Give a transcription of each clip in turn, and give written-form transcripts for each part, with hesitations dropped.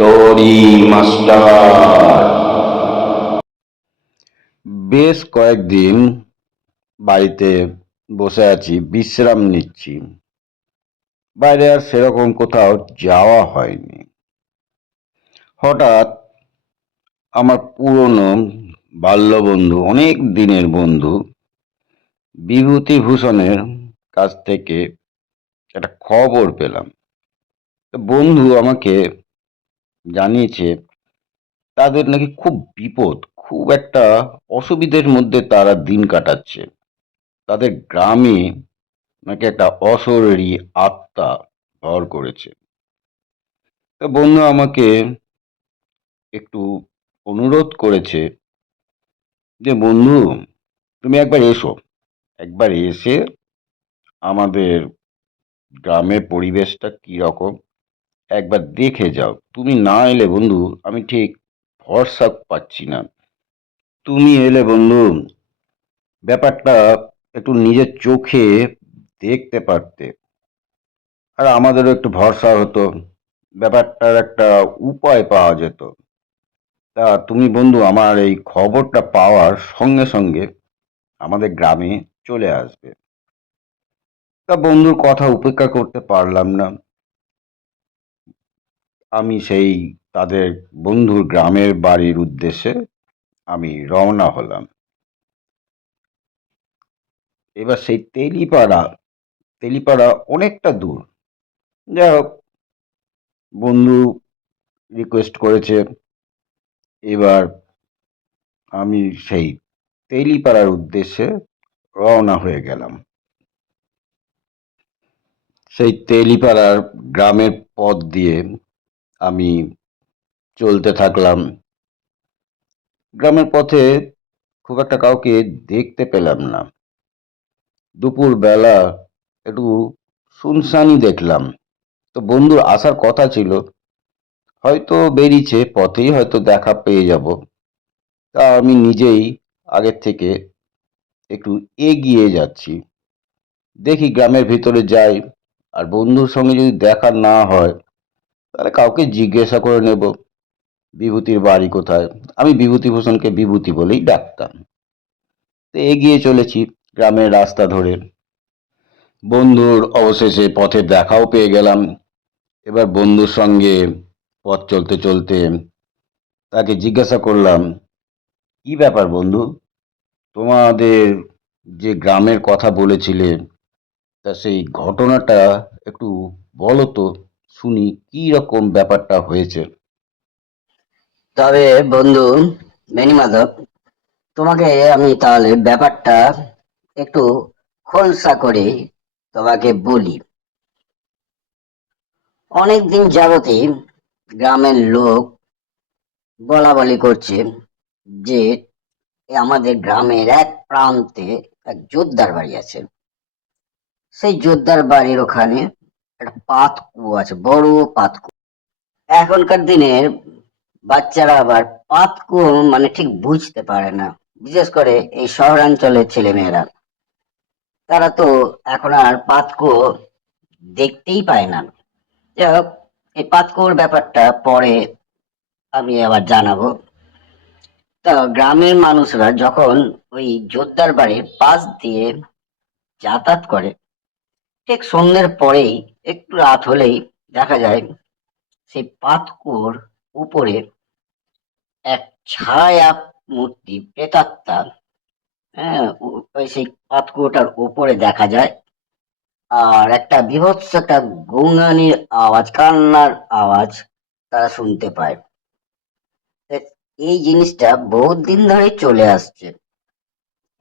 Story master. বেশ কয়েকদিন বাড়িতে বসে আছি, বিশ্রাম নিচ্ছি। বাইরে আর সেরকম কোথাও যাওয়া হয়নি। হঠাৎ আমার পুরনো বাল্যবন্ধু, অনেক দিনের বন্ধু বিভূতিভূষণের কাছ থেকে একটা খবর পেলাম। তো বন্ধু আমাকে জানিয়েছে তাদের নাকি খুব বিপদ, খুব একটা অসুবিধের মধ্যে তারা দিন কাটাচ্ছে। তাদের গ্রামে নাকি একটা অশরীরী আত্মা ভর করেছে। তো বন্ধু আমাকে একটু অনুরোধ করেছে যে, বন্ধু তুমি একবার এসো, একবার এসে আমাদের গ্রামের পরিবেশটা কি রকম একবার দেখে যাও। তুমি না এলে বন্ধু আমি ঠিক ভরসা পাচ্ছি না। তুমি এলে বন্ধু ব্যাপারটা একটু নিজের চোখে দেখতে পারতে, আর আমাদেরও একটু ভরসা হতো, ব্যাপারটার একটা উপায় পাওয়া যেত। তা তুমি বন্ধু আমার এই খবরটা পাওয়ার সঙ্গে সঙ্গে আমাদের গ্রামে চলে আসবে। তা বন্ধুর কথা উপেক্ষা করতে পারলাম না। আমি সেই তাদের বন্ধুর গ্রামের বাড়ির উদ্দেশ্যে আমি রওনা হলাম। এবার সেই তেলিপাড়া অনেকটা দূর। যাই হোক, বন্ধু রিকোয়েস্ট করেছে, এবার আমি সেই তেলিপাড়ার উদ্দেশ্যে রওনা হয়ে গেলাম। সেই তেলিপাড়ার গ্রামের পথ দিয়ে আমি চলতে থাকলাম। গ্রামের পথে খুব একটা কাউকে দেখতে পেলাম না। দুপুর বেলা একটু শুনশানি দেখলাম। তো বন্ধুর আসার কথা ছিল, হয়তো বেরিয়েছে, পথেই হয়তো দেখা পেয়ে যাব। তা আমি নিজেই আগের থেকে একটু এগিয়ে যাচ্ছি। দেখি গ্রামের ভিতরে যাই, আর বন্ধুর সঙ্গে যদি দেখা না হয় তাহলে কাউকে জিজ্ঞাসা করে নেব বিভূতির বাড়ি কোথায়। আমি বিভূতিভূষণকে বিভূতি বলেই ডাকতাম। তো এগিয়ে চলেছি গ্রামের রাস্তা ধরে। বন্ধুর অবশেষে পথে দেখাও পেয়ে গেলাম। এবার বন্ধুর সঙ্গে পথ চলতে চলতে তাকে জিজ্ঞাসা করলাম, কি ব্যাপার বন্ধু, তোমাদের যে গ্রামের কথা বলেছিলে, তা সেই ঘটনাটা একটু বলো তো, শুনি কি রকম ব্যাপারটা হয়েছে। তবে বন্ধু বেণীমাধব, তোমাকে আমি তাহলে ব্যাপারটা একটু খোলসা করে তোমাকে বলি। অনেকদিন যাবতই গ্রামের লোক বলা বলি করছে যে আমাদের গ্রামের এক প্রান্তে এক জোরদার বাড়ি আছে। সেই জোরদার বাড়ির ওখানে একটা পাত কুয়ো আছে, বড় পাত কুয়ো। এখনকার দিনের বাচ্চারা আবার পাত কুয়ো মানে ঠিক বুঝতে পারে না, বিশেষ করে এই শহরাঞ্চলের ছেলেমেয়েরা। তারা তো এখন আর পাতকুয়ো দেখতেই পায় না। যাই হোক, এই পাতকুয়োর ব্যাপারটা পরে আমি আবার জানাবো। তা গ্রামের মানুষরা যখন ওই জোরদার বাড়ির পাশ দিয়ে যাতায়াত করে, ঠিক সন্ধ্যের পরেই একটু রাত হলেই দেখা যায় সেই পাতকুয়োর উপরে এক ছায়া মূর্তি, প্রেতাত্মা, হ্যাঁ, ওই সেই পাতকুয়োটার উপরে দেখা যায়। আর একটা বীভৎস একটা গৌঙানির আওয়াজ, কান্নার আওয়াজ তারা শুনতে পায়। এই জিনিসটা বহুত দিন ধরে চলে আসছে।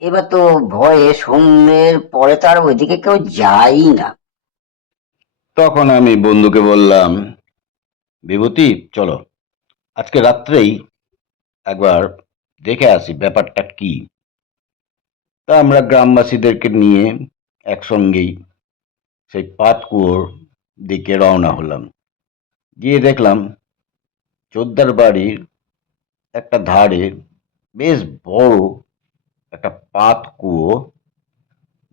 এবার তো ভয়ে সন্ধ্যের পরে তার ওইদিকে কেউ যায়ই না। তখন আমি বন্ধুকে বললাম, বিভূতি চলো আজকে রাত্রেই একবার দেখে আসি ব্যাপারটা কি। তা আমরা গ্রামবাসীদেরকে নিয়ে একসঙ্গেই সেই পাতকুয়োর দিকে রওনা হলাম। গিয়ে দেখলাম চোদ্দার বাড়ির একটা ধারে বেশ বড় একটা পাতকুয়ো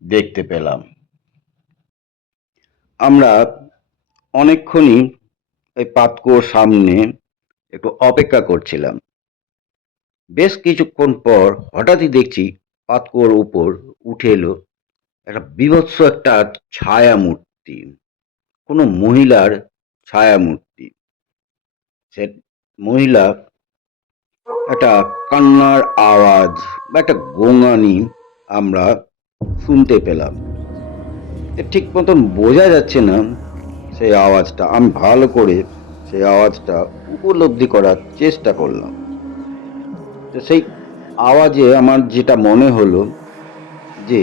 দেখতে পেলাম। আমরা অনেকক্ষণই এই পাতকুয়োর সামনে একটু অপেক্ষা করছিলাম। বেশ কিছুক্ষণ পর হঠাৎই দেখছি পাতকুয়োর উপর উঠে এলো একটা বীভৎস একটা ছায়া মূর্তি, কোনো মহিলার ছায়া মূর্তি। সে মহিলা একটা কান্নার আওয়াজ বা একটা গোঙানি আমরা শুনতে পেলাম। ঠিক মতন বোঝা যাচ্ছে না সেই আওয়াজটা। আমি ভালো করে সেই আওয়াজটা উপলব্ধি করার চেষ্টা করলাম। তো সেই আওয়াজে আমার যেটা মনে হলো যে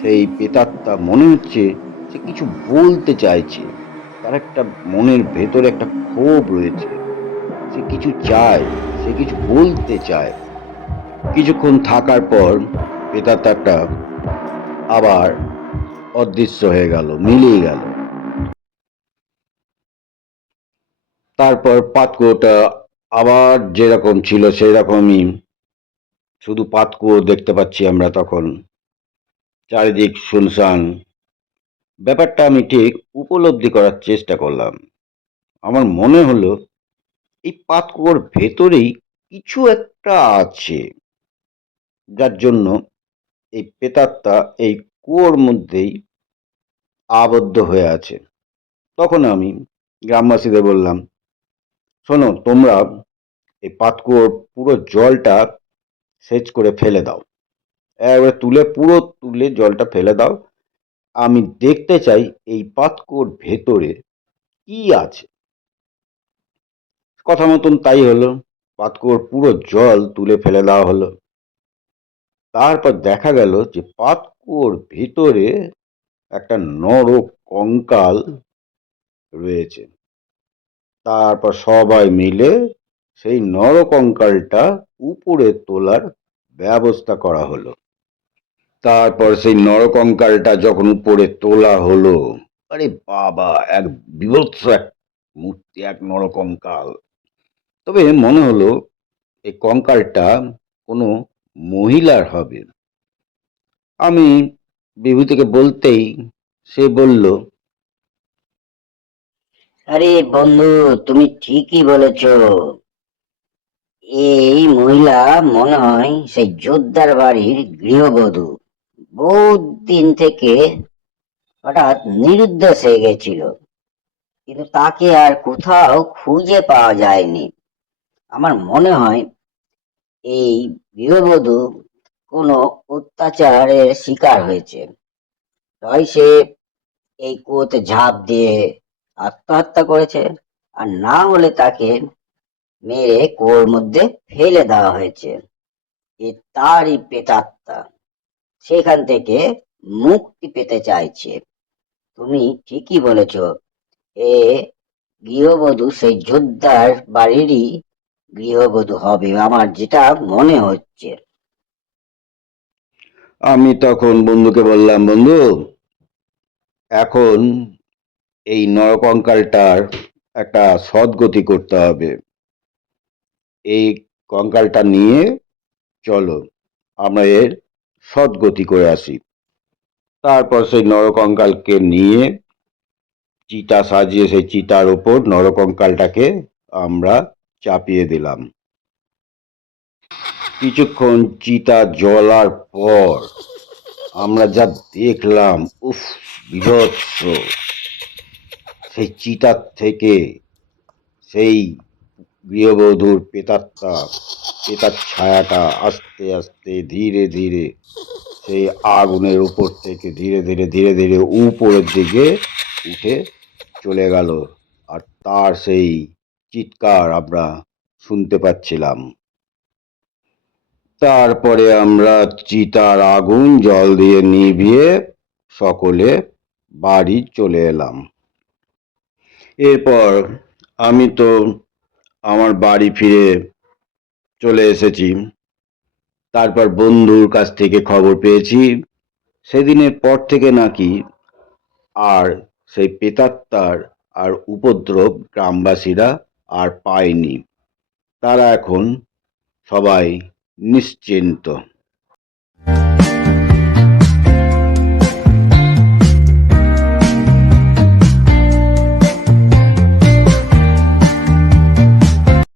সেই প্রেতাত্মা মনে হচ্ছে সে কিছু বলতে চাইছে। তার একটা মনের ভেতরে একটা ক্ষোভ রয়েছে, সে কিছু চায়, সে কিছু বলতে চায়। কিছুক্ষণ থাকার পর প্রেতাত্মাটা আবার অদৃশ্য হয়ে গেল, মিলিয়ে গেল। তারপর পাতকুয়োটা আবার যেরকম ছিল সেই রকমই, শুধু পাতকুয়ো দেখতে পাচ্ছি আমরা তখন। চারিদিক শুনশান। ব্যাপারটা আমি ঠিক উপলব্ধি করার চেষ্টা করলাম। আমার মনে হলো এই পাতকুয়োর ভেতরেই কিছু একটা আছে, যার জন্য এই প্রেতাত্মা এই কুয়োর মধ্যেই আবদ্ধ হয়ে আছে। তখন আমি গ্রামবাসীদের বললাম, শোনো, তোমরা এই পাতকুয়োর পুরো জলটা সেচ করে ফেলে দাও, একবারে পুরো তুলে জলটা ফেলে দাও। আমি দেখতে চাই এই পাতকুয়োর ভেতরে কি আছে। কথা মতন তাই হলো। পাতকুয়োর পুরো জল তুলে ফেলে দেওয়া হলো। তারপর দেখা গেল যে পাতকুয়োর ভিতরে একটা নর কঙ্কাল রয়েছে। তারপর সবাই মিলে সেই নর কঙ্কালটা উপরে তোলার ব্যবস্থা করা হলো। তারপর সেই নরকঙ্কালটা যখন উপরে তোলা হলো, আরে বাবা, এক বীভৎস এক মূর্তি, এক নরকঙ্কাল। তবে মনে হলো এই কঙ্কালটা কোনো মহিলার হবে। আমি বিভূতিকে বলতেই সে বলল, আরে বন্ধু, তুমি ঠিকই বলেছো। এই মহিলা মনে হয় সেই জোরদার বাড়ির গৃহবধূ। বহুত দিন থেকে হঠাৎ নিরুদ্দেশ হয়ে গেছিল, কিন্তু তাকে আর কোথাও খুঁজে পাওয়া যায়নি। আমার মনে হয় এই গৃহবধূ কোনো অত্যাচারের শিকার হয়েছে। হয় সে এই কুয়োতে ঝাঁপ দিয়ে আত্মহত্যা করেছে, আর না হলে তাকে মেরে কুয়োর মধ্যে ফেলে দেওয়া হয়েছে। এ তারই প্রেতাত্মা সেখান থেকে মুক্তি পেতে চাইছে। তুমি ঠিকই বলেছ, এ গৃহবধূ সেই যোদ্ধার বাড়িরই গৃহবধূ হবে, আমার যেটা মনে হচ্ছে। আমি তখন বন্ধুকে বললাম, বন্ধু, এখন এই নরকঙ্কালটার একটা সদ্গতি করতে হবে। এই কঙ্কালটা নিয়ে চলো, আমরা এর সদ্গতি করে আসি। তারপর সেই নরকঙ্কালকে নিয়ে চিতা সাজিয়ে সেই চিতার ওপর নরকঙ্কালটাকে আমরা চাপিয়ে দিলাম। কিছুক্ষণ চিতা জ্বলার পর আমরা যা দেখলাম, উফ, বিভৎস! সেই চিতার থেকে সেই গৃহবধূর পেতার ছায়াটা আস্তে আস্তে ধীরে ধীরে সেই আগুনের উপর থেকে ধীরে ধীরে ধীরে ধীরে উপরের দিকে উঠে চলে গেল। আর তার সেই চিৎকার আমরা শুনতে পাচ্ছিলাম। তারপরে আমরা চিতার আগুন জল দিয়ে নিভিয়ে সকলে বাড়ি চলে এলাম। এরপর আমি তো আমার বাড়ি ফিরে চলে এসেছি। তারপর বন্ধুর কাছ থেকে খবর পেয়েছি সেদিনের পর থেকে নাকি আর সেই প্রেতাত্মার আর উপদ্রব গ্রামবাসীরা আর পায়নি। তারা এখন সবাই নিশ্চিন্ত।